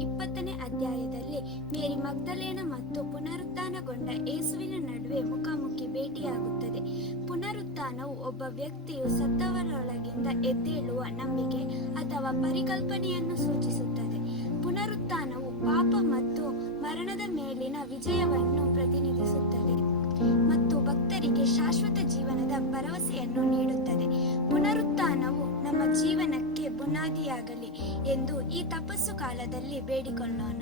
20ನೇ ಅಧ್ಯಾಯದಲ್ಲಿ ಮೇರಿ ಮಗ್ದಲೇನ ಮತ್ತು ಪುನರುತ್ಥಾನಗೊಂಡ ಯೇಸುವಿನ ನಡುವೆ ಮುಖಾಮುಖಿ ಭೇಟಿಯಾಗುತ್ತದೆ. ಪುನರುತ್ಥಾನವು ಒಬ್ಬ ವ್ಯಕ್ತಿಯು ಸತ್ತವರೊಳಗಿಂದ ಎದ್ದೇಳುವ ನಂಬಿಕೆ ಅಥವಾ ಪರಿಕಲ್ಪನೆಯನ್ನು ಸೂಚಿಸುತ್ತದೆ. ಪುನರುತ್ಥಾನವು ಪಾಪ ಮತ್ತು ಮರಣದ ಮೇಲಿನ ವಿಜಯವನ್ನು ಪ್ರತಿನಿಧಿಸುತ್ತದೆ ಮತ್ತು ಭಕ್ತರಿಗೆ ಶಾಶ್ವತ ಜೀವನದ ಭರವಸೆಯನ್ನು ನೀಡುತ್ತದೆ. ಪುನರುತ್ಥಾನವು ನಮ್ಮ ಜೀವನಕ್ಕೆ ಬುನಾದಿಯಾಗಲಿ ಎಂದು ಈ ತಪಸ್ಸು ಕಾಲದಲ್ಲಿ ಬೇಡಿಕೊಳ್ಳೋಣ.